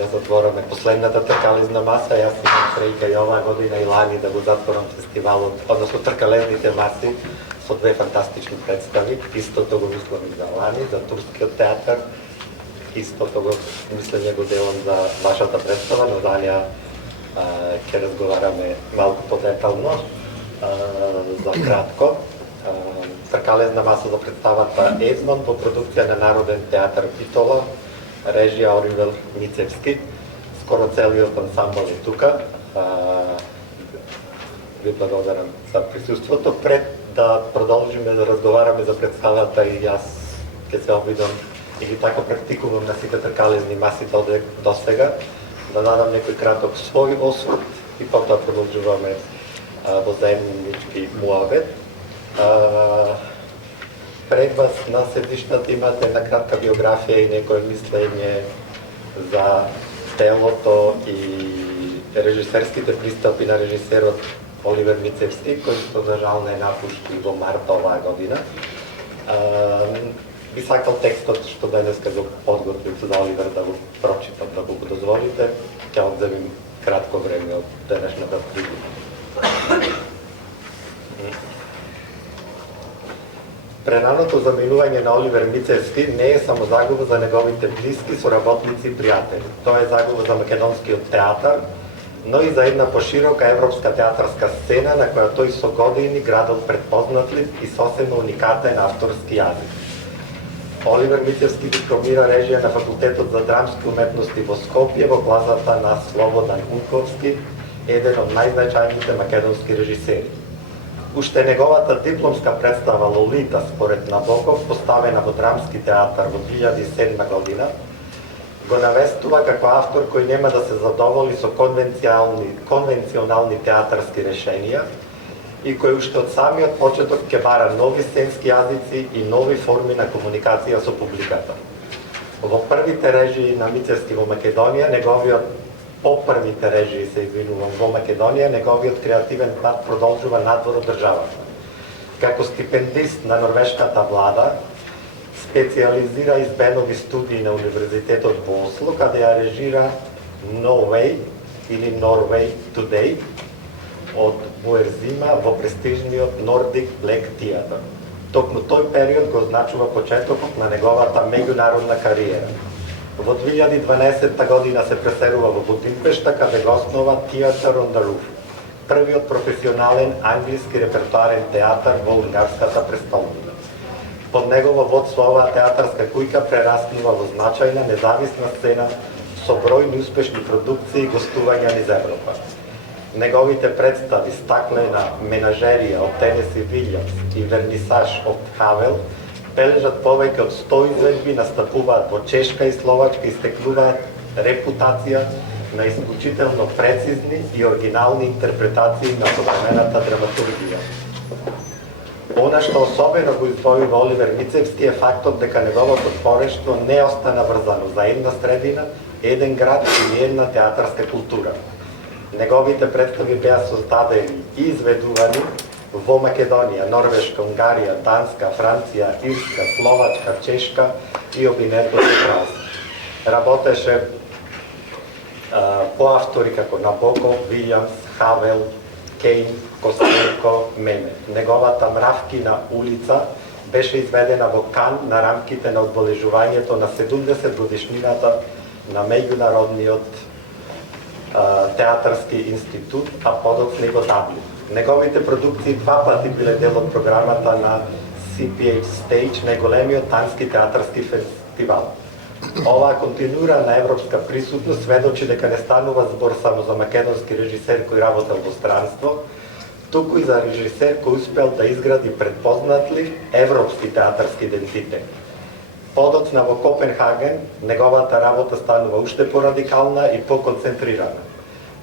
Ја затвораме последната тркалезна маса, јас имам среќа и оваа година и лани да го затворам фестивалот, односно тркалезните маси со две фантастични представи. Истото го мислам и за лани, за турскиот театар, истото го мислење го делам за вашата представа, но за неа ќе разговараме малку подетално, за кратко. Тркалезна маса за представата Езмон во продукција на Народен театар Битола, режија Оливер Мицевски. Скоро целиот ансамбл е тука. Ви благодарам за присуството. Пред да продолжиме да разговараме за представата и јас ќе се обидам и ги така практикувам на сите тркалезни маси до сега, да дадам некој краток свој осврт и потоа продолжуваме во заеднички муавет. Пред вас на седишната имате една кратка биографија и некој мислење за делото и режисерските пристапи на режисерот Оливер Мицевски, кој што за жал не напушти во март оваа година. Би сакал текстот што денеска го подготвив за Оливер да го прочитам, да го дозволите. Ќе одземим кратко време од денешната трибуна. Прераното заминување на Оливер Мицевски не е само загуба за неговите блиски, соработници и пријатели. Тоа е загуба за македонскиот театар, но и за една поширока европска театарска сцена на која тој со години градел предпознатлив и сосема уникатен авторски јазик. Оливер Мицевски дипломира режија на Факултетот за драмски уметности во Скопје во плазата на Слободан Унковски, еден од најзначајните македонски режисери. Уште неговата дипломска представа Лолита според Набоков, поставена во Драмски театар во 2007 година, го навестува како автор кој нема да се задоволи со конвенционални театарски решенија и кој уште од самиот почеток ќе бара нови сценски јазици и нови форми на комуникација со публиката. Во првите режии на Мицевски во Македонија, по првите режии се извинувам во Македонија, неговиот креативен пат продолжува надвор од државата. Како стипендист на норвешката влада, специализира избенови студии на Универзитетот во Осло, каде ја режира No Way или Norway Today од Буерзима во престижниот Nordic Black Theatre. Токму тој период го означува почетокот на неговата меѓународна кариера. Во 2012 година се преселува во Будимпешта, каде го основа Theatre on the Roof, првиот професионален англиски репертуарен театар во унгарската престолнина. Под негово водство оваа театарска куќа прераснува во значајна независна сцена со бројни успешни продукции и гостувања низ Европа. Неговите представи Стаклена менажерија од Тенеси Вилјамс и Вернисаж од Хавел бележат повеќе од 100 изведби, настапуваат во Чешка и Словачка и стекнуваат репутација на исклучително прецизни и оригинални интерпретации на современата драматургија. Она што особено го издвојува Оливер Мицевски е фактот дека неговото творештво не остана врзано за една средина, еден град или една театарска култура. Неговите представи беа создадени и изведувани во Македонија, Норвешка, Унгарија, Данска, Франција, Ирска, Словачка, Чешка и Обединетото кралство. Работеше по автори како Набоков, Вилјамс, Хавел, Кейн, Костенко, Мене. Неговата Мравкина улица беше изведена во Кан на рамките на одбележувањето на 70 годишнината на меѓународниот театарски институт, а подоцна и во Даблин. Неговите продукции два пати биле дел од програмата на CPH Stage, најголемиот тански театарски фестивал. Оваа континуирана европска присутност сведочи дека не станува збор само за македонски режисер кој работел во странство, туку и за режисер кој успел да изгради предпознатлив европски театарски идентитет. Подоцна во Копенхаген, неговата работа станува уште порадикална и поконцентрирана.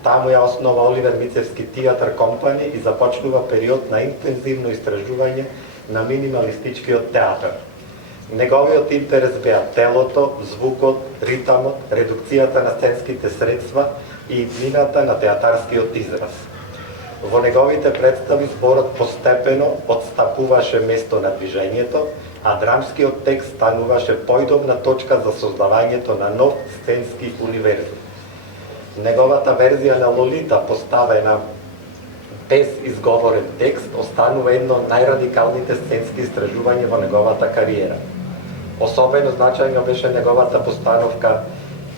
Таму ја основа Оливер Мицевски Theatre Company и започнува период на интензивно истражување на минималистичкиот театар. Неговиот интерес беа телото, звукот, ритамот, редукцијата на сценските средства и иднината на театарскиот израз. Во неговите представи зборот постепено отстапуваше место на движењето, а драмскиот текст стануваше појдобна точка за создавањето на нов сценски универзум. Неговата верзија на Лолита, поставена без изговорен текст, останува едно од најрадикалните сценски истражувања во неговата кариера. Особено значајно беше неговата постановка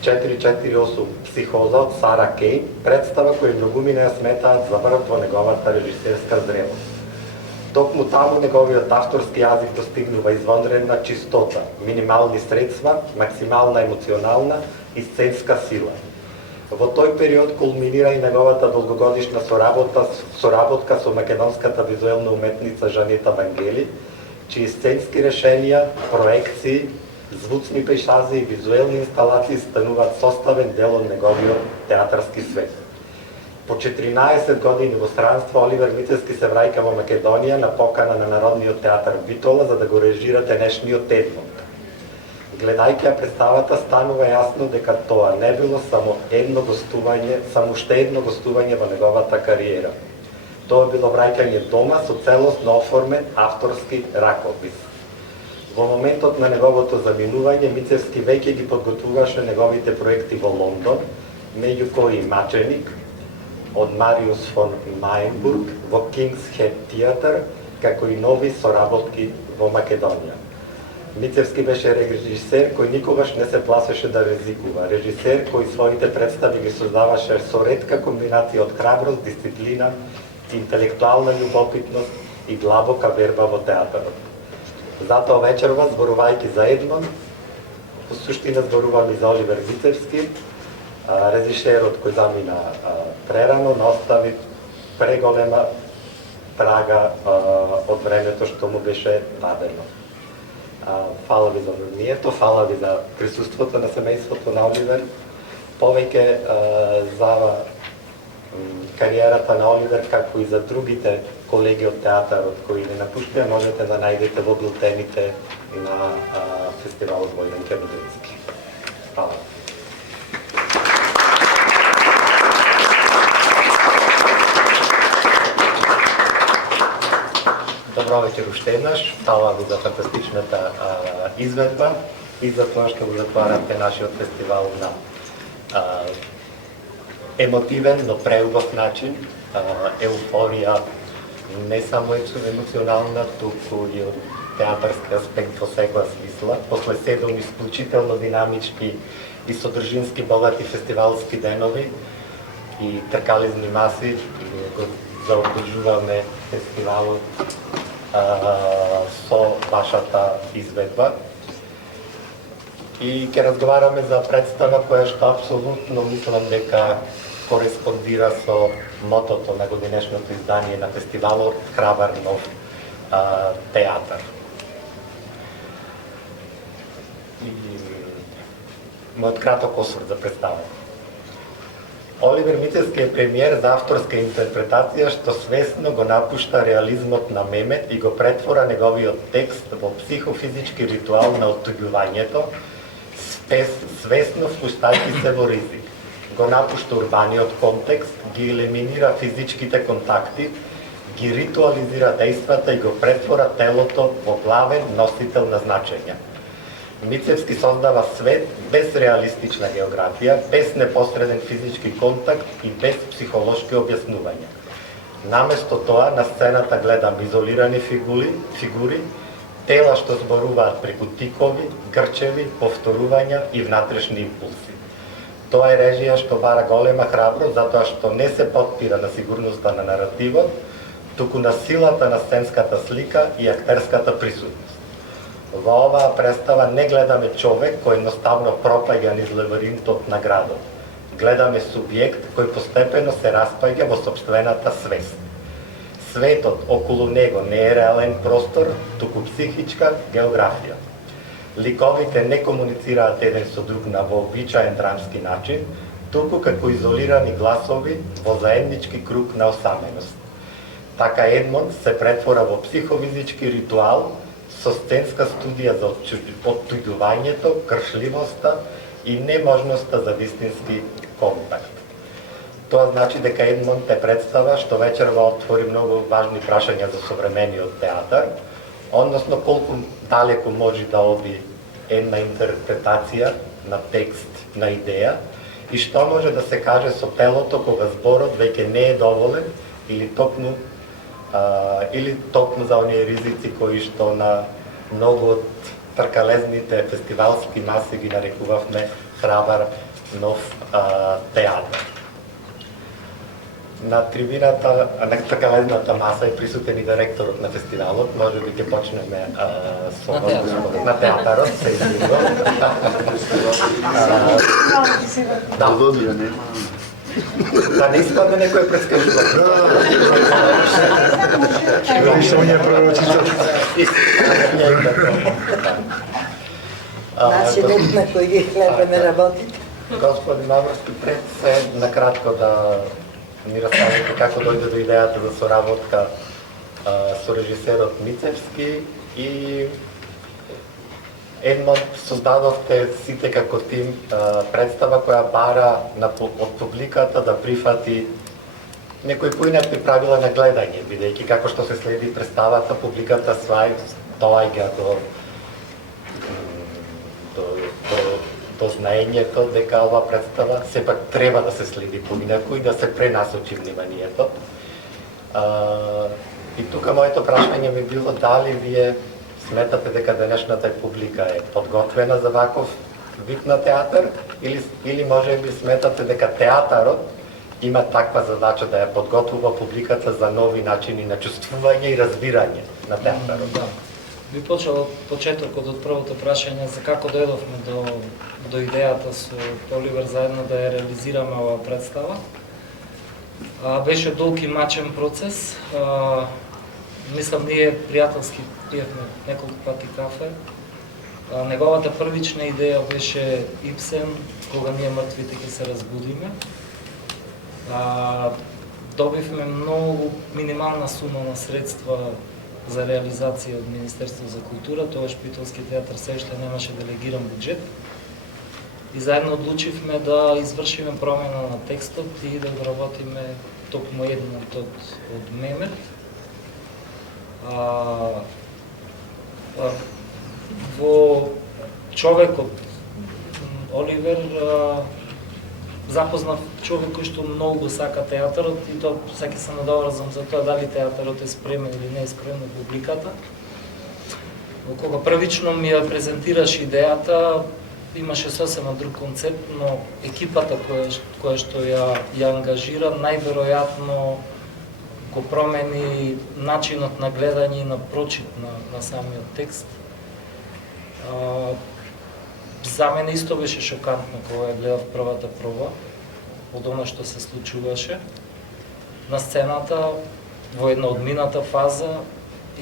448 Психоза од Сара Кейн, представа која многумина ја сметаат за врв во неговата режисерска зрелост. Токму таму неговиот авторски јазик достигнува извонредна чистота, минимални средства, максимална емоционална и сценска сила. Во тој период кулминира и неговата долгогодишна соработка со македонската визуелна уметница Жанета Вангели, чии сценски решенија, проекции, звуцни пейзажи и визуелни инсталации стануваат составен дел од неговиот театарски свет. По 14 години во странство Оливер Мицевски се враќа во Македонија на покана на Народниот театар Битола за да го режира денешниот Едмонд. Гледајќи ја представата, станува јасно дека тоа не било само уште едно гостување во неговата кариера. Тоа било враќање дома со целосно оформен авторски ракопис. Во моментот на неговото заминување, Мицевски веќе ги подготвуваше неговите проекти во Лондон, меѓу кои Маченик од Мариус фон Маенбург во King's Head Theatre, како и нови соработки во Македонија. Мицевски беше режисер кој никогаш не се пласеше да ризикува, режисер кој своите представи ги создаваше со ретка комбинација од храброст, дисциплина, интелектуална љубопитност и длабока верба во театарот. Затоа вечерва, зборувајќи за Едмонд, во суштина зборувам и за Оливер Мицевски, режисерот кој замина прерано, но остави преголема трага од времето што му беше дадено. Фала ви за вниманието, фала ви за присуството на семејството на Оливер. Повеќе за кариерата на Оливер, како и за другите колеги од театарот кои не напуштија, можете да најдете во бюлетените на фестивалот Војнен Кернодински. Фала. Добро вечер уште еднаш, фала ви за фантастичната изведба и за тоа што го затварате нашиот фестивал на емотивен, но преубав начин, еуфорија не само емоционална, туку и од театарски аспект во секоја смисла. После 7 исклучително динамички и содржински богати фестивалски денови и тркализни маси, го заокружуваме фестивалот со вашата изведба. И ќе разговараме за представа која што апсолутно мислам дека кореспондира со мотото на годинешното издание на фестивалот Храбар нов театар. И мојот краток осврт за представа. Оливер Мицевски е премиер за авторска интерпретација што свесно го напушта реализмот на Мемет и го претвора неговиот текст во психофизички ритуал на оттуѓувањето, свесно впуштајќи се во ризик. Го напушта урбаниот контекст, ги елиминира физичките контакти, ги ритуализира дејствата и го претвора телото во главен носител на значења. Мицевски создава свет без реалистична географија, без непосреден физички контакт и без психолошки објаснувања. Наместо тоа, на сцената гледам изолирани фигури, тела што зборуваат преку тикови, грчеви, повторувања и внатрешни импулси. Тоа е режија што бара голема храброст, затоа што не се потпира на сигурноста на наративот, туку на силата на сценската слика и актерската присутност. Во оваа представа не гледаме човек кој едноставно пропаѓа низ лабиринтот на градот. Гледаме субјект кој постепено се распаѓа во сопствената свест. Светот околу него не е реален простор, туку психичка географија. Ликовите не комуницираат еден со друг на вообичаен драмски начин, туку како изолирани гласови во заеднички круг на осаменост. Така Едмонд се претвора во психофизички ритуал со сценска студија за оттуѓувањето, кршливоста и неможноста за вистински контакт. Тоа значи дека Едмонд те представа што вечерва отвори многу важни прашања за современиот театар, односно колку далеку може да оди една интерпретација на текст, на идеја И што може да се каже со телото кога зборот веќе не е доволен или токму за оние ризици кои што на многу од тркалезните фестивалски маси ги нарекувавме храбар нов театар. На трибината, на тркалезната маса е присутен и директорот на фестивалот, може би ќе почнеме со на театарот, се извинувам. Да не испадне некој предскажува. Решение пророчител. Начинот на кој ги хлебе не работи. Господин Мавровски, пред се накратко да ни раскажете како дојде до идејата за соработка со режисерот Мицевски и Едмонд создадовте сите како тим представа која бара од публиката да прифати некои поинакви правила на гледање, бидејќи како што се следи представата, публиката доаѓа до знаењето дека ова представа сепак треба да се следи поинаку и да се пренасочи вниманието. И тука моето прашање ми било дали вие сметате дека денешната публика е подготвена за ваков вид на театар или може би сметате дека театарот има таква задача да ја подготвува публиката за нови начини на чувствување и разбирање на театарот? Да. Би почел почетокот од првото прашање за како дојдовме до идејата со Оливер заедно да ја реализираме оваа представа. Беше долг и мачен процес. Мислам, ние пријателски пиевме неколку пати кафе. Неговата првична идеја беше Ипсен, кога ние мртвите ќе се разбудиме. Добивме многу минимална сума на средства за реализација од Министерство за култура, тогаш Битолски театар се уште немаше делегиран буџет. И заедно одлучивме да извршиме промена на текстот и да го работиме токму еднот од Мемет. Во човекот Оливер запознав човек кој што многу сака театарот и тоа сака се надоврзам за тоа дали театарот е спремен или не е спремен на публиката. Кога првично ми ја презентираш идејата, имаше сосема друг концепт, но екипата која што ја ангажира најверојатно го промени начинот на гледање и на прочит на самиот текст. За мене исто беше шокантно кога ја гледав првата проба од она што се случуваше на сцената во една одмината фаза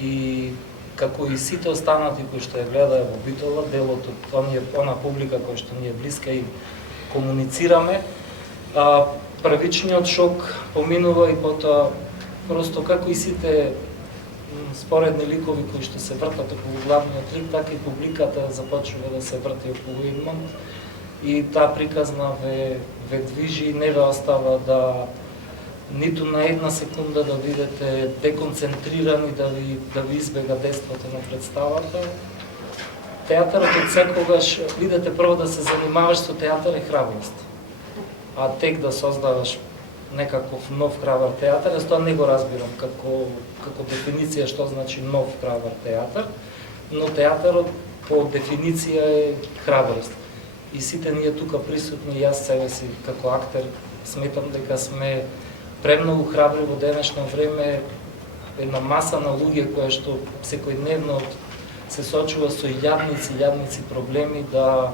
и како и сите останати кои што ја гледаа во Битола, делот од она публика која што ни е блиска и комуницираме, првичниот шок поминува и потоа просто како и сите споредни ликови кои што се вртат околу главниот лик, така и публиката започува да се врти околу Едмонд и таа приказна ве движи и не ве остава да ниту на една секунда да бидете деконцентрирани, да ви избега действото на представата. Театарот од секогаш, видете, прво да се занимаваш со театар е храброст, а тек да создаваш некаков нов храбар театар, јас тоа не го разбирам како дефиниција што значи нов храбар театар, но театарот по дефиниција е храброст. И сите ние тука присутни, јас себе си како актер, сметам дека сме премногу храбри во денешно време, една маса на луѓе која што секојдневно се сочува со илјадници проблеми да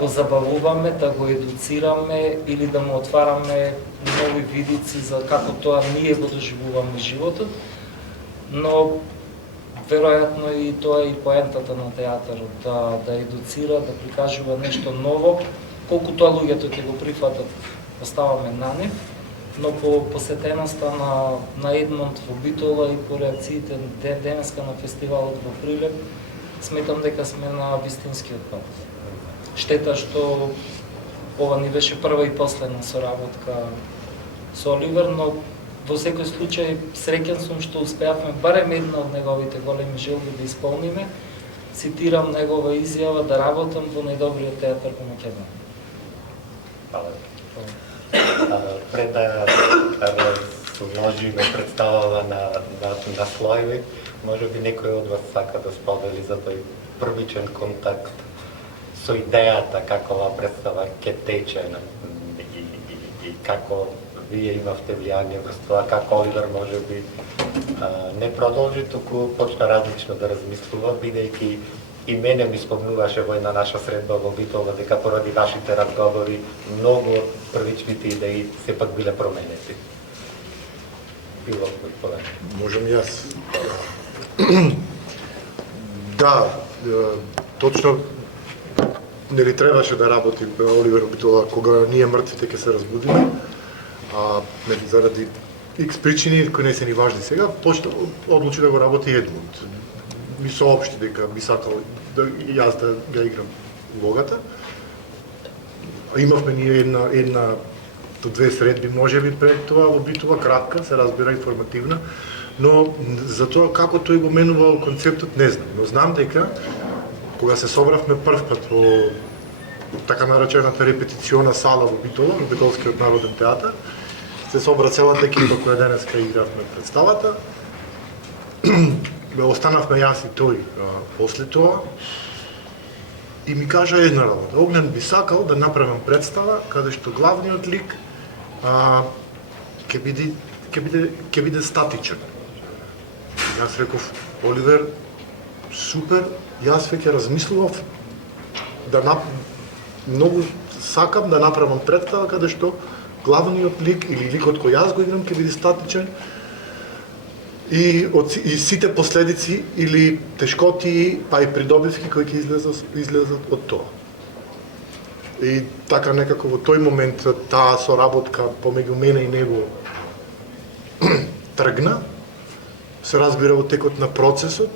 го забавуваме, да го едуцираме или да му отвараме нови видици за како тоа ние го доживуваме животот, но веројатно и тоа е и поентата на театарот, да едуцира, да прикажува нешто ново, колку тоа луѓето ќе го прифатат, оставаме на нив, но по посетеноста на Едмонд во Битола и по реакциите денеска на фестивалот во Прилеп, сметам дека сме на вистинскиот пат. Штета што ова ни беше прва и последна соработка со Оливер, но во секој случај среќен сум што успеавме барем една од неговите големи желби да исполниме. Цитирам негова изјава да работам во најдобриот театар во Македонија. Hvala. Пред да разложиме представава на слоеви, може би некој од вас сака да сподели за тој првичен контакт со идејата како ова представа ќе тече и како вие имавте влијание врз тоа, како Оливер може би не продолжи, туку почна различно да размислува, бидејќи и мене ми спомнуваше во една наша средба во Битола дека поради вашите разговори многу од првичните идеи сепак биле променети. Било предполагам. Можам и јас. Да, точно нели требаше да работи Оливер Битола кога ние мртвите ќе се разбудиме, нели заради X причини кои не се ни важни сега, одлучи да го работи Едмунд. Ми соопшти дека би сакал да јас да ја играм улогата. Имавме ние една до две средби можеби пред тоа во Битола, кратка, се разбира, информативна, но за тоа како тој го менувал концептот не знам, но знам дека кога се собравме прв пат во така наречената репетициона сала во Битола, во Битолскиот народен театар, се собра целата екипа која денеска игравме представата. Останавме јас и тој после тоа и ми кажа една работа. Огнен би сакал да направам представа каде што главниот лик ќе биде статичен. Јас реков, Оливер, супер, јас веќе размислував многу сакам да направам представа каде што главниот лик или ликот кој јас го играм ќе биде статичен и сите последици или тешкоти, па и придобивки кои ќе излезат од тоа. И така некако во тој момент таа соработка помеѓу мене и него тргна. Се разбира во текот на процесот.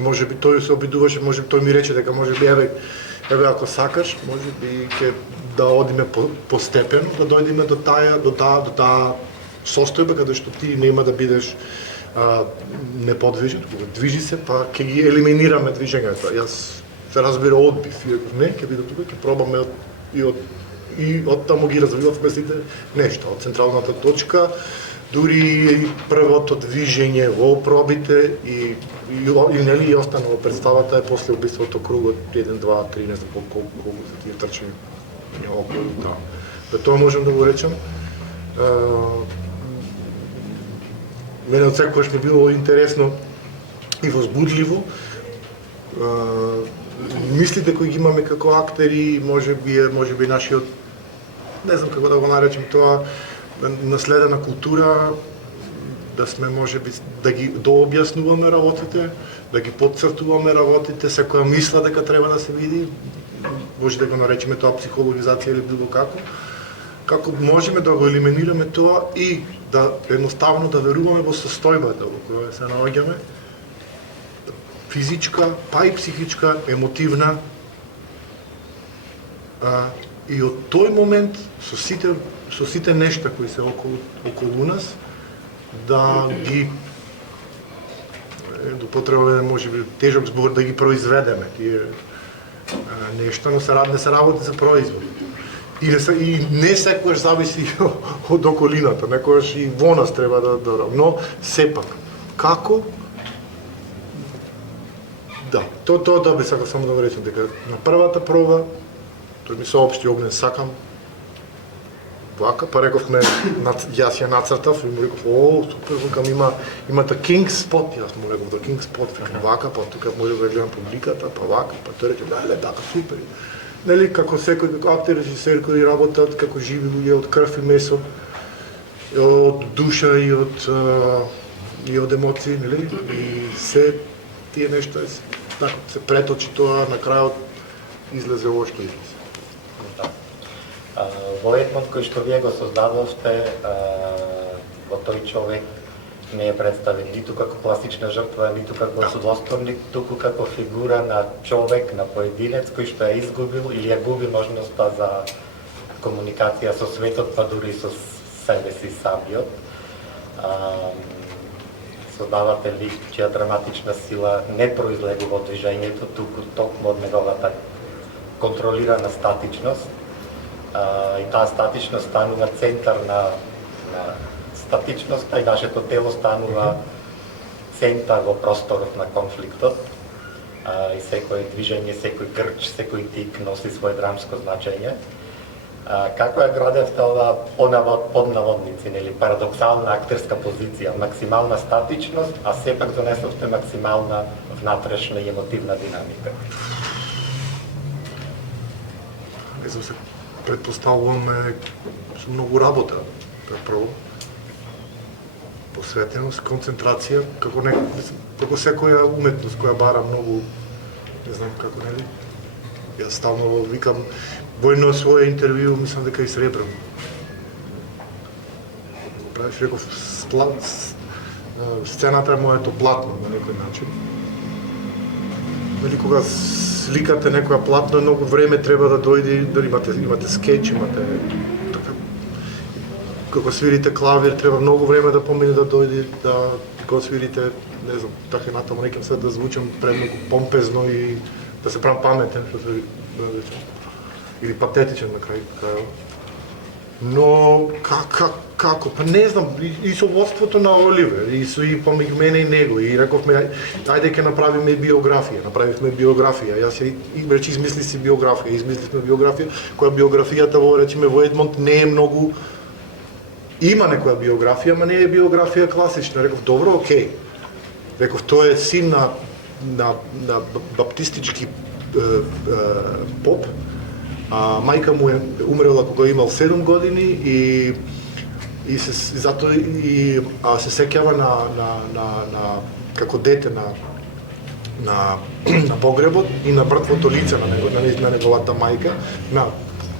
Може би тој се обидуваше, може би тој ми рече дека може би еве ако сакаш, може би ќе да одиме постепено, да дојдеме до таа состојба каде што ти нема да бидеш неподвижен, кога движи се, па ќе ги елиминираме движењето. Јас се разбира одбив, и не, ќе биде тука, ќе пробаме и од таму ги развивавме сите нешта, од централната точка, дури првото движење во пробите и нели и останало представата е после убиството кругот 1, 2, 3, не знам колку се тие трчања околу тоа. Тоа можам да го речам. Мене од секогаш ми било интересно и возбудливо. Мислите кои ги имаме како актери, може би нашиот, не знам како да го наречем тоа, наследена култура, да сме можеби да ги дообјаснуваме работите, да ги потцртуваме работите, секоја мисла дека треба да се види, може да го наречеме тоа психологизација или било како можеме да го елиминираме тоа и да едноставно да веруваме во состојбата во која се наоѓаме, физичка, па и психичка, емотивна, и од тој момент со сите нешта кои се околу нас, да ги до потреба можеби тежок збор да ги произведеме тие нешта, но не се работи за производ. И не секогаш зависи од околината, некогаш и во нас треба да но сепак како да, тоа да би сакал само да го речем дека на првата проба тој ми соопшти Огнен сакам вака, па рековме, јас ја нацртав и му реков, супер, викам, имате King Spot, јас му реков, King Spot, викам, вака, па тука може да гледам публиката, па вака, па тој рече, да, така, супер. Нели, како секој, како актер, режисер кои работат, како живи луѓе од крв и месо, од душа и од емоции, нели, и се тие нешта, се преточи тоа, на крајот излезе ово што излезе. Во Едмунд кој што вие го создадовте, во тој човек не е представен ниту како класична жртва, ниту како судостоник, туку како фигура на човек, на поединец кој што е изгубил или ја губи можноста за комуникација со светот, па дури со себе си самиот. Создавате лик чија драматична сила не произлегува од движењето, туку токму од неговата контролирана статичност. и таа статичност станува центар на статичноста и нашето тело станува центар во просторот на конфликтот. И секој движење, секој грч, секој тик носи свој драмско значење. Како ја градевте ова под наводници, нели, парадоксална актерска позиција, максимална статичност, а сепак донесовте максимална внатрешна и емотивна динамика? Не знам, се предпоставуваме со многу работа, прво. Посветеност, концентрација, како секоја уметност која бара многу, не знам како, нели? Јас ставно викам, во едно своје интервју, мислам дека и сребрам. Правиш, реков, сцената е моето платно, на некој начин. Нели, кога сликате некоја платно, многу време треба да дојде, дали имате скеч, имате така. Кога свирите клавир, треба многу време да помине да дојде, да го свирите, не знам, така натаму, некам се да звучам премногу помпезно и да се правам паметен, што се или патетичен на крај. Но како? Па не знам, и со водството на Оливер, и помеѓу мене и него, и рековме, ајде ќе направиме биографија, јас и речи измисли си биографија, која биографијата во Едмонт не е многу, има некоја биографија, ама не е биографија класична. Реков, добро, окей. Реков, тој е син на баптистички поп, мајка му е умрела кога имал 7 години и се сеќава на како дете на погребот и на мртвото лице на неговата мајка, на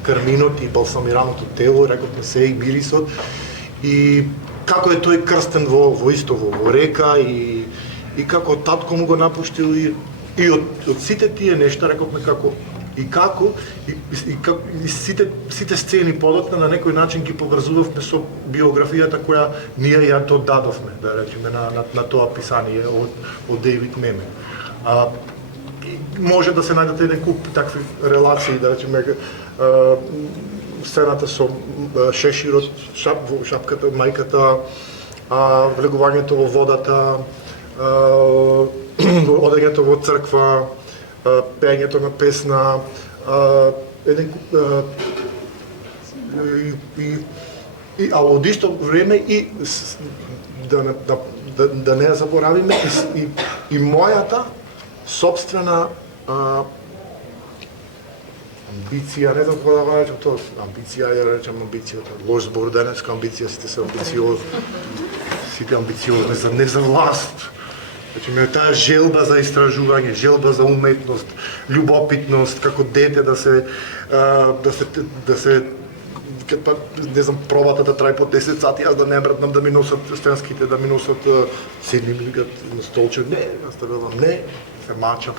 карминот и балсамираното тело, рековме се и мирисот, и како е тој крстен во река и како татко му го напуштил и од сите тие нешта, рековме како и сите сцени податна на некој начин ги поврзувавме со биографијата која ние ја додадовме, да речеме, на тоа писание од Дејвид Меме. Може да се најдете некуп такви релации, да речеме, сцената со шеширот, шапката, мајката, влегувањето во водата, одењето во црква, пеењето на песна, а од исто време и да не ја заборавиме и мојата собствена амбиција, не знам како да го речам тоа, амбиција, ја речам амбицијата, лош збор денеска, амбиција, сите се амбициозни, не за власт. Значи, таа желба за истражување, желба за уметност, љубопитност, како дете да се не знам, пробата да трај по 10 сати, јас да не братнам да ми носат стенските, да ми носат седни ми викат на столче, не, јас да велам не, се мачам.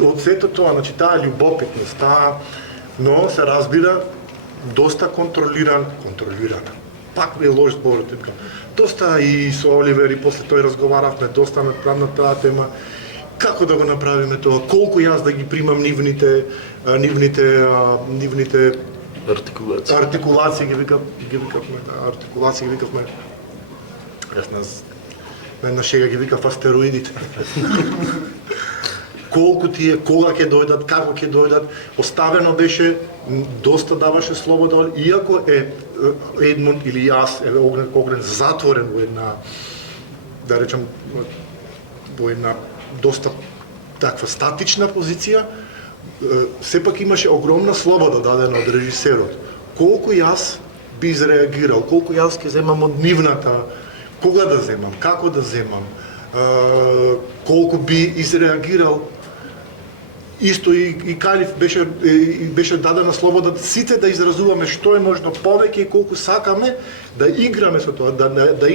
Од сето тоа, значи таа љубопитност, но се разбира доста контролирана. Пак ми е лош збор, доста и со Оливер и после тој разговаравме доста на таа тема. Како да го направиме тоа? Колку јас да ги примам нивните артикулации ги викавме. Јас на една шега ги викав астероидите. Колку тие, кога ќе дојдат, како ќе дојдат, оставено беше, доста даваше слобода, иако е Едмунд или јас, Огнен затворен во една, да речам, во една доста таква статична позиција, сепак имаше огромна слобода дадена од режисерот. Колку јас би изреагирал, колку јас ќе земам од нивната, кога да земам, како да земам, колку би изреагирал. Исто и Калиф беше дадена слобода сите да изразуваме што е можно повеќе и колку сакаме да играме со тоа, да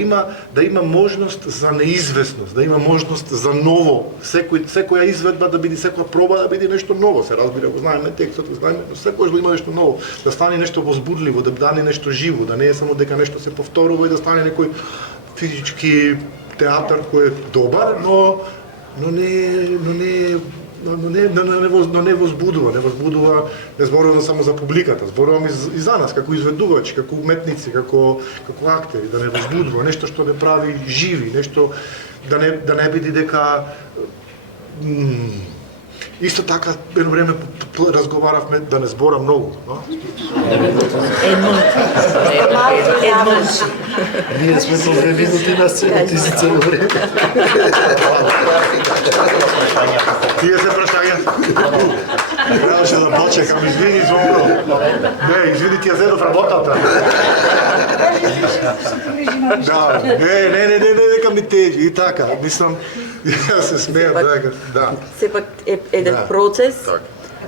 има можност за неизвестност, да има можност за ново, секоја изведба да биде, секоја проба да биде нешто ново, се разбира, го знаеме текстот, знаеме, но секојаш да има нешто ново, да стане нешто возбудливо, да дане нешто живо, да не е само дека нешто се повторува и да стане некој физички театар кој е добар, но не но не возбудува, не зборувам само за публиката, зборувам и за нас, како изведувачи, како уметници, како актери, да не возбудува, нешто што не прави живи, нешто да не биде дека исто така едно време разговаравме да не збора многу, Ние сме со 2 минути на сцена, ти си цело време. Тие се прашања. Трябваше да почекам, извини, Звонко. Не, извини, ти ја зедов работата. Да, не, нека ми тежи и така, мислам, ја се смеам, да. Сепак е еден процес.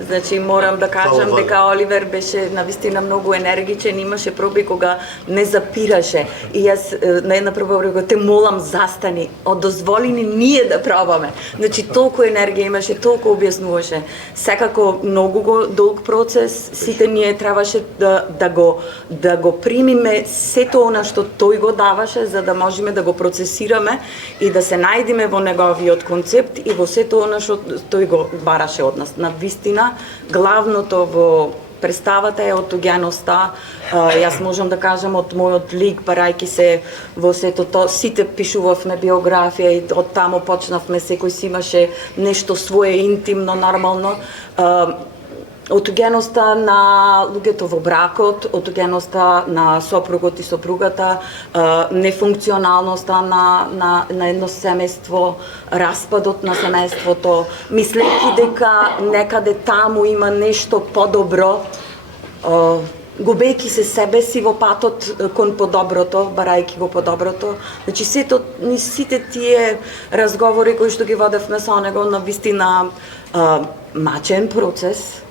Значи морам да кажам дека Оливер беше навистина многу енергичен, имаше проби кога не запираше. И јас на една проба реков, те молам застани, дозволи ни ние да пробаме. Значи толку енергија имаше, толку објаснуваше. Секако многу долг процес, сите ние требаше да го примиме сето она што тој го даваше за да можеме да го процесираме и да се најдеме во неговиот концепт и во сето она што тој го бараше од нас. Навистина главното во представата е отуѓеноста. Јас можам да кажам од мојот лик, барајки се во сето тоа, сите пишувавме биографија и од таму почнавме, секој си имаше нешто свое интимно, нормално. Отуѓеноста на луѓето во бракот, отуѓеноста на сопругот и сопругата, нефункционалноста на едно семејство, распадот на семејството, мислејќи дека некаде таму има нешто подобро, губејќи се себе си во патот кон подоброто, барајќи го подоброто. Значи сите тие разговори кои што ги водевме со него, навистина мачен процес,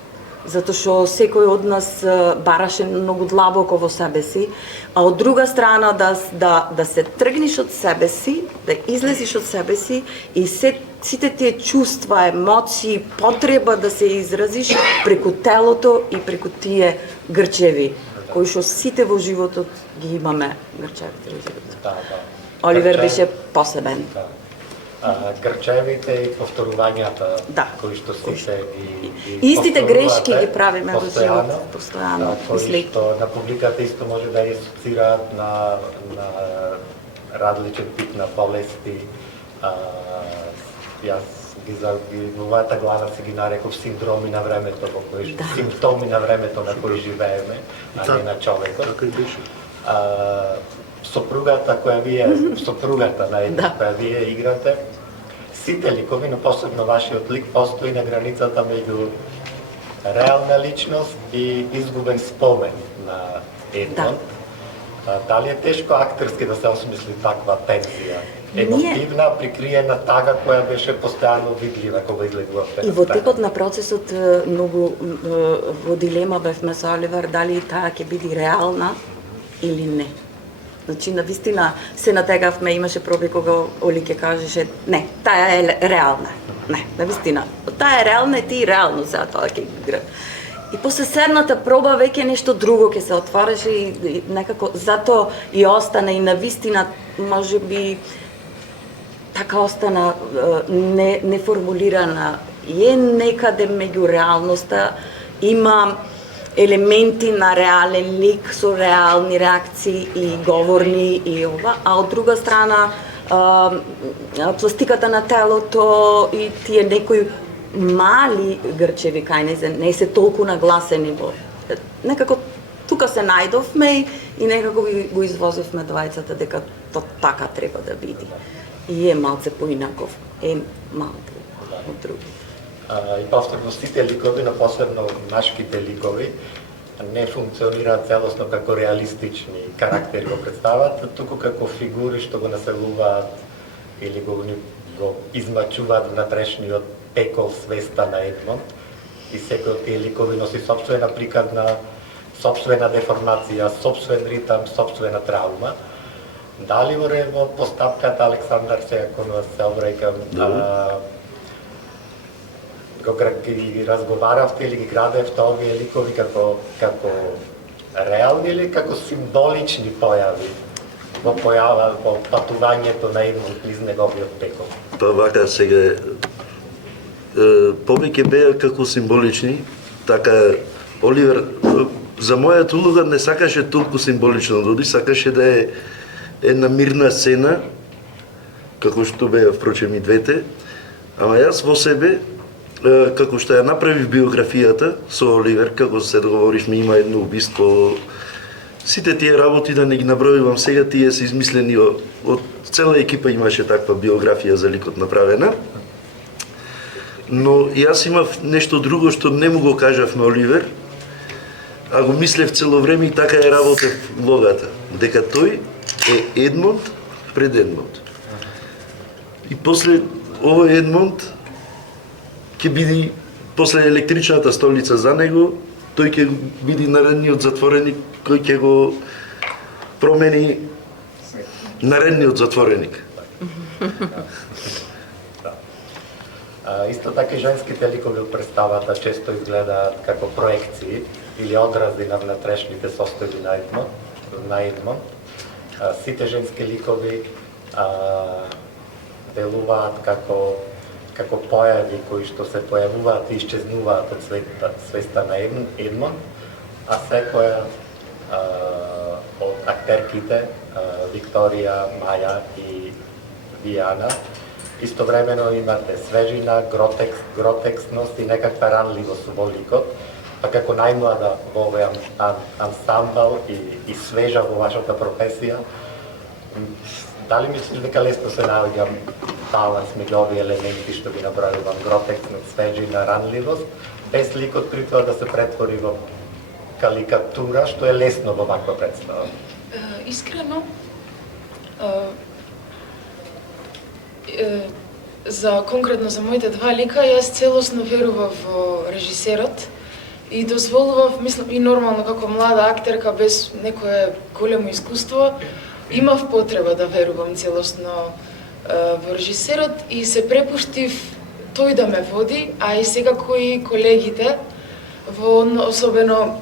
затоа што секој од нас бараше многу длабоко во себе си, а од друга страна да се тргнеш од себе си, да излезеш од себе си и сите тие чувства, емоции, потреба да се изразиш преку телото и преку тие грчеви, кои што сите во животот ги имаме, грчевите во животот. Оливер беше посебен. Грчевите и повторувањата кои што сите ги истите грешки ги правиме во животот постојано, кои што на публиката исто може да асоцираат на различен тип на болести. Јас во мојата глава си ги нареков синдроми на времето, симптоми на времето на кои живееме, а не на човекот. Сопругата која вие играте, сите ликови, но посебно вашиот лик, постои на границата меѓу реална личност и изгубен спомен на Едмонд. Дали е тешко актерски да се осмисли таква тензија? Емотивна, прикриена тага која беше постојано видлива кога излегувавте. И во текот на процесот многу во дилема бевме со Оливер дали таа ќе биде реална или не. Значи, навистина се натегавме, имаше проби кога Оли ќе кажеше, не, таа е реална. Не, навистина, таа е реална и ти реално сега тоа ќе игра. И после седната проба веќе нешто друго ќе се отвореше и некако затоа и остана и навистина можеби така остана неформулирана. Е некаде меѓу реалноста, има елементи на реален лик со реални реакции и говорни и ова, а од друга страна пластиката на телото и тие некои мали грчеви кај не се толку нагласени во. Некако тука се најдовме и некако го извозивме двајцата дека тоа така треба да биде. И е малце поинаков, е малку од другите. И повторно сите ликови, но посебно машките ликови, не функционираат целосно како реалистични карактери го представат, туку како фигури што го населуваат или го измачуваат внатрешниот пекол свеста на Едмонд. И секој од тие ликови носи сопствена приказна, сопствена деформација, сопствен ритам, сопствена травма. Дали во постапката Александар сега кон вас се обраќам, ги разговаравте или ги градевте овие ликови како реални или како символични појави во патувањето на Едмонд низ неговиот пекол? Па вака сега повеќе беа како символични, така Оливер за мојата улога не сакаше толку символично да оди, сакаше да е една мирна сцена, како што беа впрочем и двете, ама јас во себе, како што ја направив биографијата со Оливер, како се договоривме, има едно убиство, сите тие работи да не ги набројувам сега, тие се измислени од цела екипа, имаше таква биографија за ликот направена. Но јас имав нешто друго што не му го кажав на Оливер, а го мислев цело време и така ја работев логата, дека тој е Едмонд пред Едмонд. И после овој Едмонд ќе биде после електричната столица за него, тој ќе биде наредниот затвореник кој ќе го промени наредниот затвореник. Исто така и женските ликови од представата често изгледаат како проекции или одрази на внатрешните состојби на Едмонд. Сите женски ликови делуваат како појави кои што се појавуваат и исчезнуваат од свеста на Едмонд, а секоја од актерките, Викторија, Маја и Диана, истовремено имате свежина, гротексност и некаква ранливост во ликот, па како најмлада во овој ансамбл и свежа во вашата професија, дали мислите дека лесно се наоѓа баланс меѓу овие елементи што ги набројувам, гротексност, свежина, ранливост, без ликот при тоа да се претвори во карикатура, што е лесно во ваква представа? Искрено, конкретно за моите два лика, јас целосно верував во режисерот и дозволував, мислам, и нормално како млада актерка без некое големо искуство, имав потреба да верувам целосно во режисерот и се препуштив тој да ме води, а и секако и колегите, особено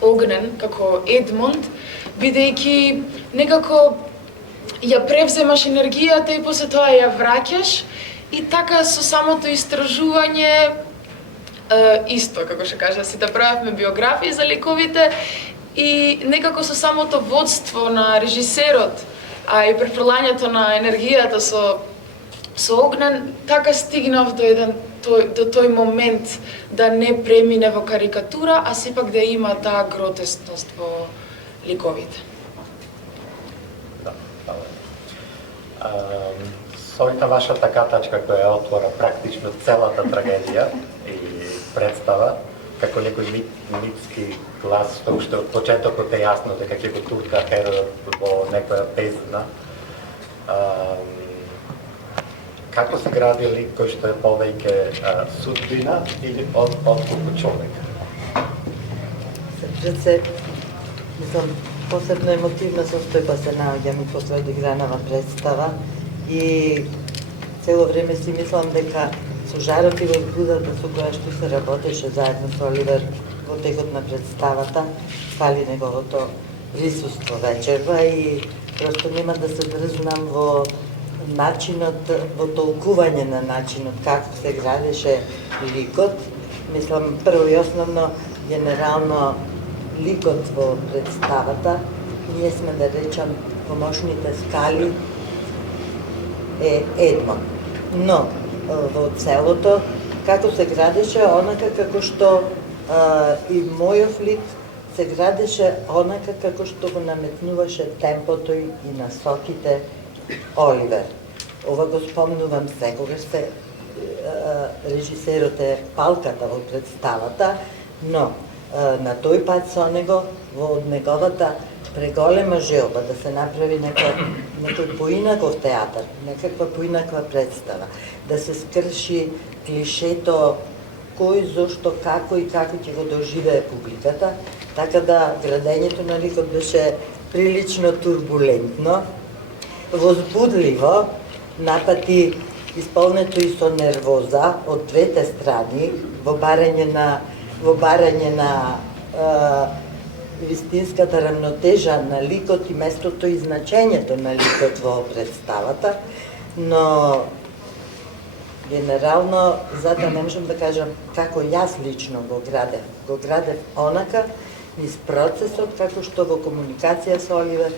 Огнен, како Едмонд, бидејќи некако ја превземаш енергијата и после тоа ја враќаш и така со самото истражување исто, како што кажа, сите правевме биографии за ликовите и некако со самото водство на режисерот, а и префрлањето на енергијата со Огнен, така стигнав до тој момент да не премине во карикатура, а сепак да има таа гротескност во ликовите. Со вашата катачка која отвора практично целата трагедија и представа, како некој митски глас, што уште од почетокот е јасно дека ќе го турка херојот во некоја бездна. Како се гради лик кој што е повеќе судбина или отколку човек? Пред се, мислам, посебно емотивна состојба се наоѓам и после одигранава представа и цело време си мислам дека со жарот и возбудата со која што се работеше заедно со Оливер во текот на представата, фали неговото присуство вечерва и просто нема да се дрзнам во начинот, во толкување на начинот како се градеше ликот. Мислам, прво и основно, генерално, ликот во представата, ние сме да речам помошните скали е Едмонд. Но во целото, како се градеше, онака како што и мојов лик се градеше онака како што го наметнуваше темпото и насоките Оливер. Ова го спомнувам секогаш режисерот е палката во представата, но на тој пат со него, во неговата преголема желба да се направи некој поинаков театар, некаква поинаква представа, да се скрши клишето кој, зошто, како и како ќе го доживее публиката, така да градењето на ликот беше прилично турбулентно, возбудливо, напати исполнето и со нервоза од двете страни, во барање на вистинската рамнотежа на ликот и местото и значењето на ликот во представата, но Генерално, затоа не можам да кажам како јас лично го градев. Го градев онака, низ процесот, како што во комуникација со Оливер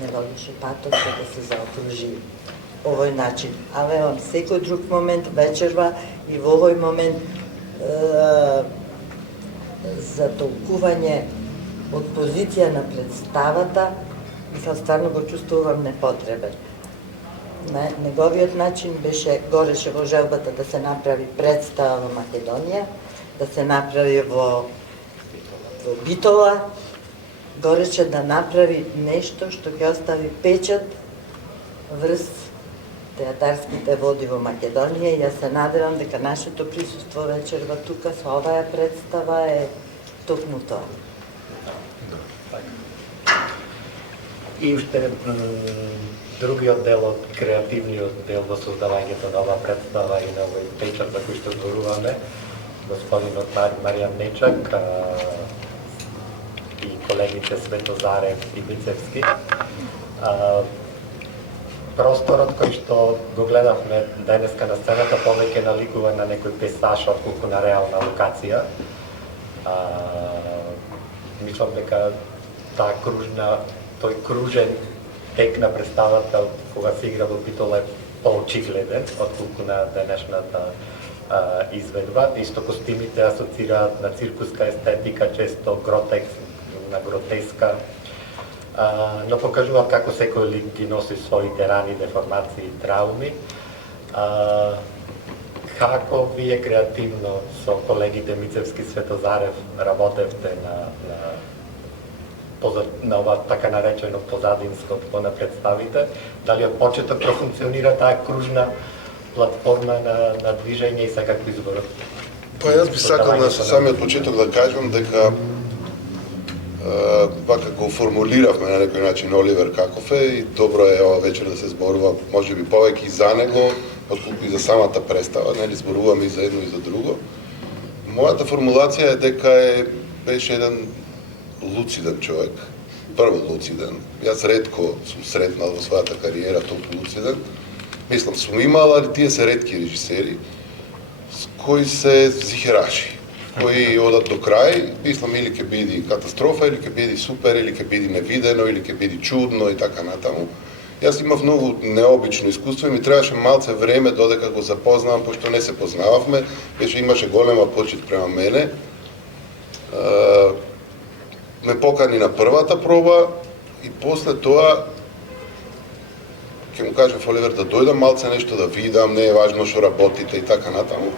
не водеше патот да се заокружи овој начин. А велам, секој друг момент вечерва и во овој момент за толкување од позиција на представата, мислам, стварно го чувствувам непотребен. Неговиот начин гореше во желбата да се направи представа во Македонија, да се направи во Битола, гореше да направи нешто што ќе остави печат врз театарските води во Македонија и јас се надевам дека нашето присуство вечерва тука со оваа представа е токму тоа. И уште другиот дел од креативниот дел во создавањето на оваа представа и на овој печат за кој што зборуваме, господинот Маријан Нечак и колегите Светозарев и Мицевски. Просторот кој што го гледавме денеска на сцената повеќе наликува на некој пейзаж отколку на реална локација. Мислам дека тој кружен тек на представата кога се игра во Битола е поочигледен отколку на денешната изведба. Исто костимите асоцираат на циркуска естетика, често на гротеска, но покажуваат како секој лик ги носи своите рани, деформации и трауми. Како вие креативно со колегите Мицевски, Светозарев работевте на ова така наречено позадинско на представите? Дали од почеток профункционира таа кружна платформа на движење и сега како изборот? Па јас би сакал на самиот почеток да кажам дека вака го формулиравме на некој начин Оливер каков е и добро е ова вечер да се зборува можеби повеќе и за него отколку и за самата представа, нели зборуваме и за едно и за друго. Мојата формулација е дека беше еден луциден човек, прво луциден. Јас ретко сум сретнал во својата кариера толку луциден. Мислам, сум имал, али тие се ретки режисери с кои се зихераши, кои одат до крај, мислам, или ќе биде катастрофа, или ќе биде супер, или ќе биде невидено, или ќе биде чудно и така натаму. Јас имав многу необично искуство и ми требаше малце време додека го запознавам, пошто не се познававме, имаше голема почит према мене. Ме покани на првата проба и после тоа ќе му кажем Оливер да дојдам малце нешто да видам, не е важно што работите и така натаму.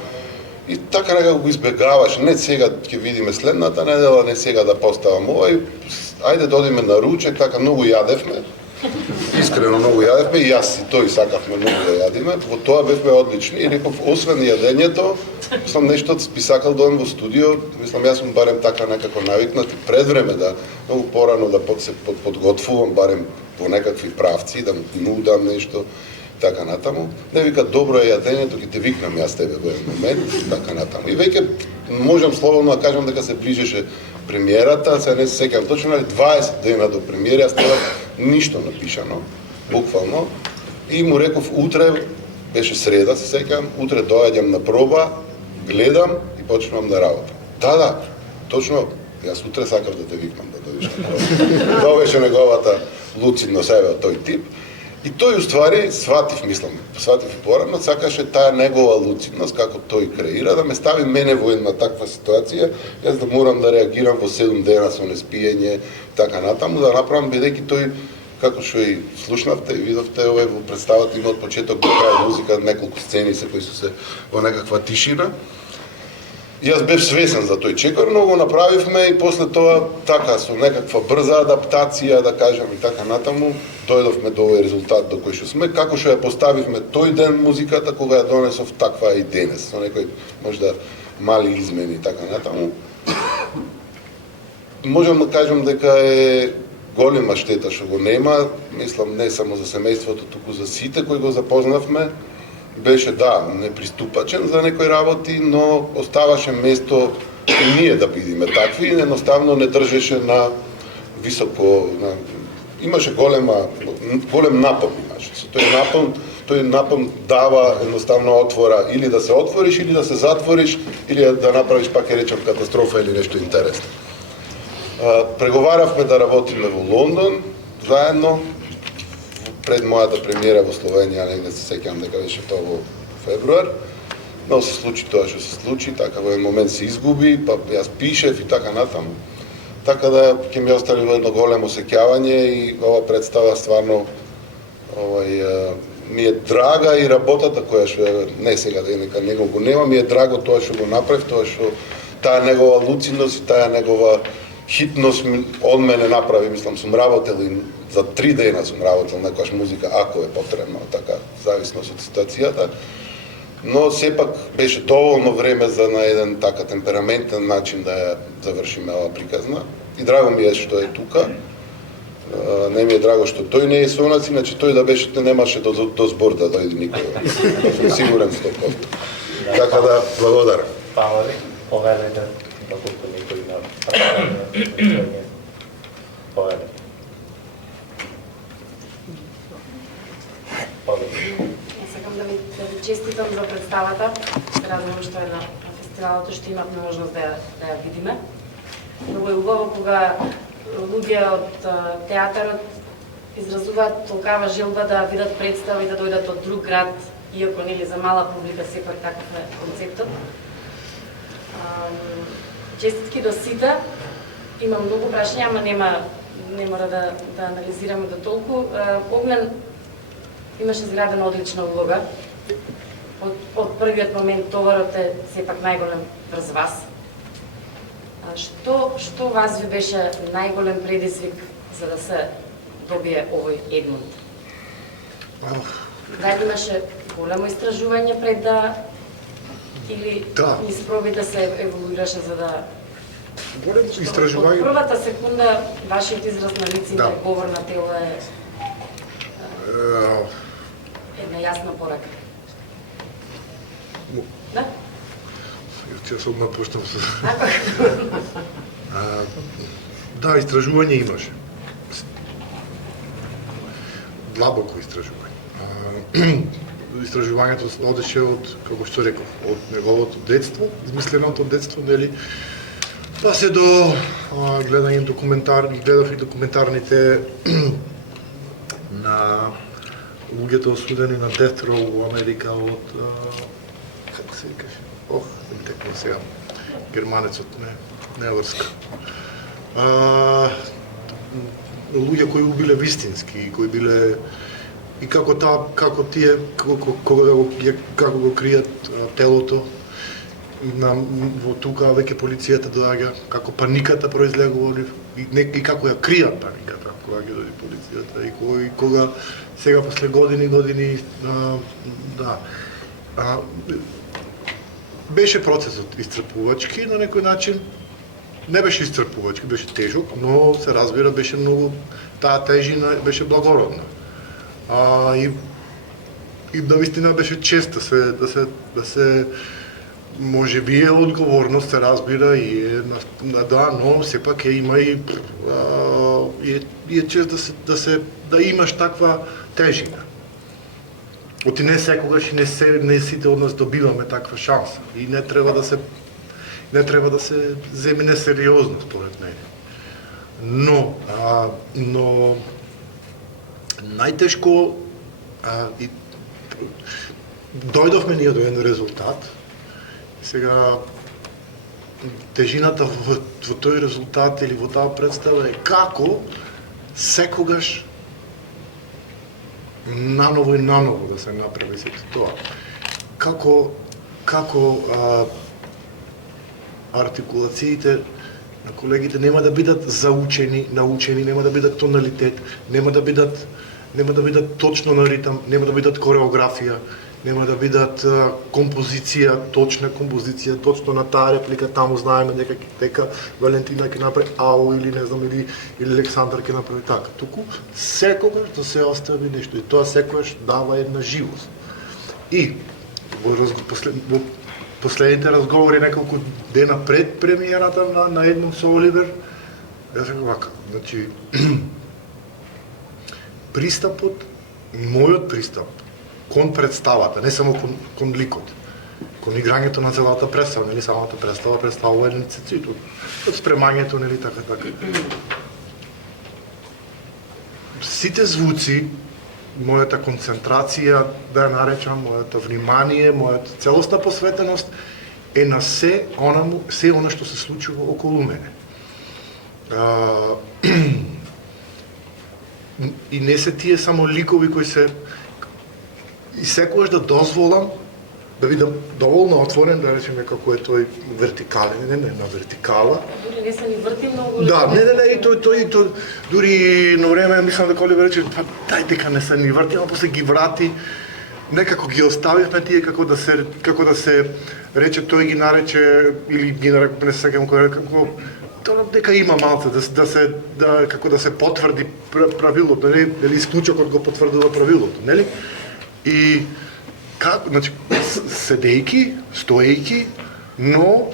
И така некако го избегаваш, не сега ќе видиме следната недела, не сега да поставам овај, ајде да одиме на ручек, така многу јадевме. Искрено многу јадевме и јас и тој сакавме многу да јадиме. Во тоа бевме одлични и реков освен јадењето, мислам нешто би сакал да одам во студио, мислам јас сум барем така некако навикнат и пред време да многу порано да се подготвувам барем во некакви правци, да му нудам нешто, така натаму. Не вика добро е јадењето, ќе те викнам јас тебе во еден момент, така натаму. И веќе можам слободно да кажам дека се ближеше премиерата, се не се сеќавам точно, 20 дена до премиера, јас немав ништо напишано, буквално. И му реков утре, беше среда, се сеќавам, утре доаѓам на проба, гледам и почнувам да работам. Да, точно, јас утре сакав да те викнам да дојдеш на проба. Тоа беше неговата луцидно себе тој тип. И тој уствари сватив и порано, сакаше таа негова луцидност, како тој креира, да ме стави мене во една таква ситуација, јас да морам да реагирам во 7 дена со неспиење, така натаму, да направам, бидејќи тој, како што и слушнавте и видовте, во представата има од почеток до крај музика, неколку сцени се кои се во некаква тишина. Јас бев свесен за тој чекор, но го направивме и после тоа така со некаква брза адаптација, да кажам и така натаму, дојдовме до овој резултат до кој што сме, како што ја поставивме тој ден музиката кога ја донесов таква и денес, со некои можда мали измени и така натаму. Можам да кажам дека е голема штета што го нема, мислам не само за семејството, туку за сите кои го запознавме. Беше, неприступачен за некои работи, но оставаше место и ние да бидеме такви, едноставно не држеше на високо, имаше голем напон имаше. Со тој напон, тој напон дава едноставно отвора или да се отвориш, или да се затвориш, или да направиш, пак ќе речем, катастрофа или нешто интересно. Преговаравме да работиме во Лондон, заедно, пред мојата премиера во Словенија, негде се сеќавам дека беше тоа во февруар, но се случи тоа што се случи, така во еден момент се изгуби, па јас пишев и така натаму. Така да ќе ми остали во едно големо сеќавање и ова представа стварно ми е драга и работата која што не сега дека него го нема, ми е драго тоа што го направив, тоа што таа негова луцидност и таа негова хитност од мене направи, мислам, сум работел и за 3 дена сум работел некојаш музика, ако е потребно, така, зависно од ситуацијата. Но сепак беше доволно време за на еден така темпераментен начин да ја завршиме ова приказна. И драго ми е што е тука. Не ми е драго што тој не е со нас, иначе тој да беше, немаше до збор да дојде никој. Сум сигурен 100%. Така да, благодарам. Павле, повелете доколку некој има прашање. Повелете. Сакам да ви честитам за представата. Радувам што е на фестивалот, што имавме можност да ја видиме. Многу е убаво кога луѓе од театарот изразуваат толкава желба да видат представа и да дојдат од друг град, иако нели за мала публика сепак таков е концептот. Честитки до сите. Имам многу прашања, ама не мора да анализираме до толку. Огнен имаше зградена одлична улога. Од првиот момент товарот е сепак најголем врз вас. Што вас ви беше најголем предизвик за да се добие овој Едмунд? Дали имаше големо истражување пред да или низ пробите се еволуираше за да... Големо истражување... Од првата секунда вашиот израз на лице и говор на тело е една јасна порака. Да? Ја се напуштам се. Да, истражување имаше. Длабоко истражување. Истражувањето одеше од, како што реков, од неговото детство, измисленото детство, нели? Па се до гледање гледав и документарните на луѓето осудени на Death Row во Америка од како се викаше? Не текне сега. Германецот не врска. Луѓе кои убиле вистински, кои биле и како тие како го кријат телото во тука веќе полицијата доаѓа, како паниката произлегува и како ја кријат паниката кога ќе дојде полицијата и кога сега после години да беше процесот исцрпувачки, на некој начин не беше исцрпувачки, беше тежок, но се разбира беше многу, таа тежина беше благородна. И навистина беше чест да се може би е одговорност, се разбира и да, но сепак има и е чест да имаш таква тежина. Оти не секогаш и не сите од нас добиваме таква шанса и не треба да се земе несериозно според мене. Но најтешко дојдовме ние до еден резултат. Сега тежината во тој резултат или во таа представа е како секогаш наново и наново да се направи сето тоа. Како артикулациите на колегите нема да бидат заучени, научени, нема да бидат тоналитет, нема да бидат точно на ритам, нема да бидат кореографија, нема да бидат композиција, точно на таа реплика, таму знаеме дека Валентина ќе направи ау или не знам или Александар ќе направи така. Туку секогаш да се остави нешто и тоа секогаш дава една живост. И во последните разговори неколку дена пред премиерата на Едмунд со Оливер, јас реков вака, значи мојот пристап кон представата, не само кон ликот. Кон играњето на целата представа, нели самата представува еден цицит од спремањето, нели така. Сите звуци, мојата концентрација, да ја наречам, мојата внимание, мојата целосна посветеност е на се она што се случува околу мене. И не се тие само ликови кои се... И секогаш да дозволам да видам доволно отворен, да речеме како е тој вертикален, не на вертикала. Дури не се ни врти многу. Да, не, и тој дури на време мислам дека Оливер рече, па дај дека не се ни врти, ама после ги врати, некако ги оставивме тие како да се рече, тој ги нарече или ги нареков, не се сеќавам кој како тоа дека има малце како да се потврди правилото, нели исклучокот го потврдува правилото, нели? И како, значи, седејки, стоејки, но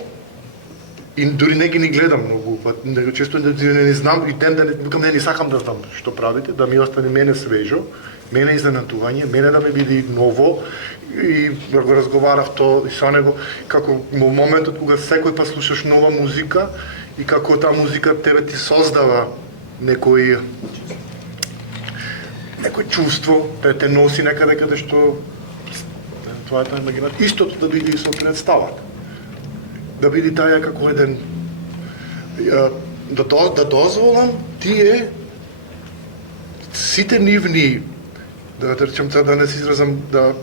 и дури не ги ни гледам многу пат, него често не знам и ден не ни сакам да знам што правите, да ми остане мене свежо, мене изненадување, мене да ми биде ново и го разговарав тоа и со него како во моментот кога секој пат слушаш нова музика и како таа музика тебе ти создава некој чувство, те носи некаде каде што тоа е имагинат. Истото да биде и со представата. Да биде таја како еден да дозволам тие сите нивни да речем да не се изразам да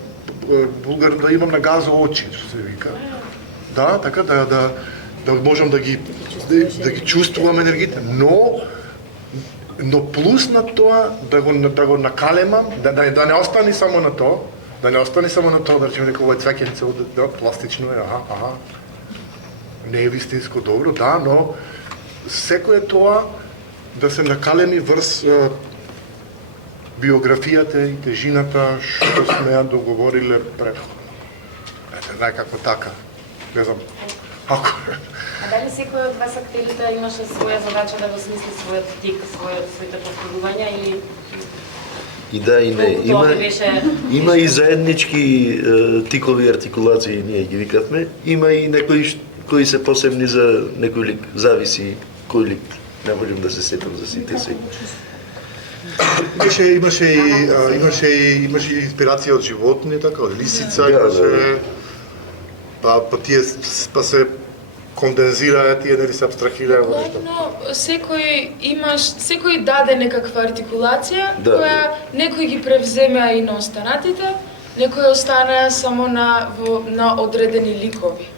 булгар да имам на газо очи, што се вика. Да, така да можам да ги чувствувам енергите, но плюс на тоа да го накалемам, да не остане само на тоа, да речеме дека ова е цвеќенце, да, пластично е, не е вистинско добро, да, но секој е тоа да се накалеми врз биографијата и тежината што сме ја договориле претходно. Ете, некако така, не знам, ако... А дали секој од вас актерите имаше своја задача да го смисли својот тик, своите повторувања или... И да, и не. Има и заеднички тикови артикулации, ние ги викавме. Има и некои кои се посебни за некој лик. Зависи кој лик. Не можам да се сетам за сите си. Имаше и инспирација од животни, така, од лисица, имаше... Па се кондензираа тие, дали се абстрахираа во нешто. Но секој даде некаква артикулација, која некој ги превземеа и на останатите, некој останаа само на одредени ликови.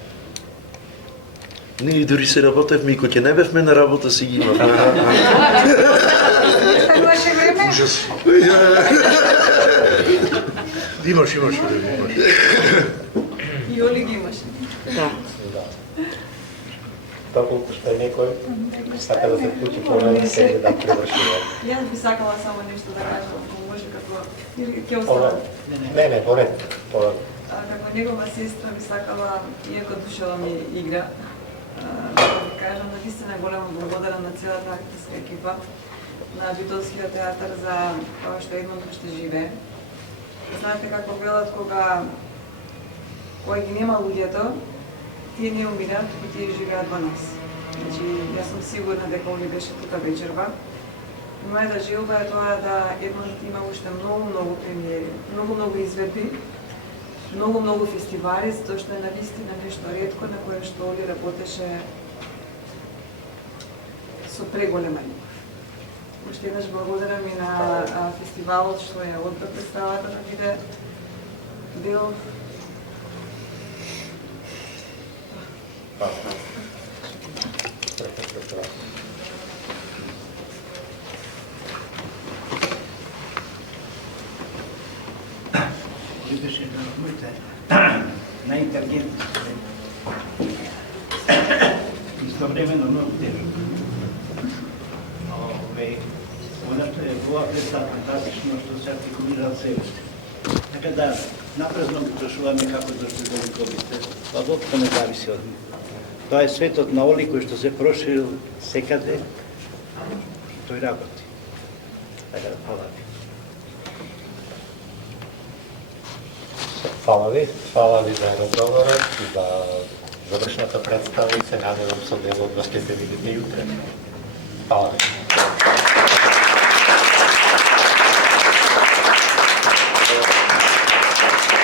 Ние дури се работевме и кога ќе не бевме на работа си ги имавме. Ужас. Имаш. И Оли ги имаш. Да. Толку што е некој сака да се вклучи понеже се да превршува. Јас би сакала само нешто да кажам, ако може како ќе оставам. Не, поред. Како негова сестра би сакала, иако душева ми игра, да кажам да вистина голема благодарам на целата актерска екипа на Битолскиот театар за тоа што Едмонд уште живее. Знаете како велат кога ги нема луѓето, тие не умираат, туку тие живеат во нас. Значи, јас сум сигурна дека Оли беше тука вечерва. Мојата желба е тоа да Едмонд има уште многу премиери, многу изведби, многу фестивали, затоа што е навистина нешто ретко на кое што Оли работеше со преголема љубов. Уште еднаш благодарам и на фестивалот што ја одбра представата да биде дел. Ти беше најинтелигентен. Истовремено многу тежко. Она што е во представа фантастично што се артикулира себе си. Така да, напразно го прашуваме како дошли до ликовите. Па воопшто не зависи од нив. Тоа е светот на Оли кој што се проширил секаде, тој работи. Така да, фала ви. Фала ви за разговорот и за завршната представа и се надевам со дел од вас ќе се видите и утре. Фала ви.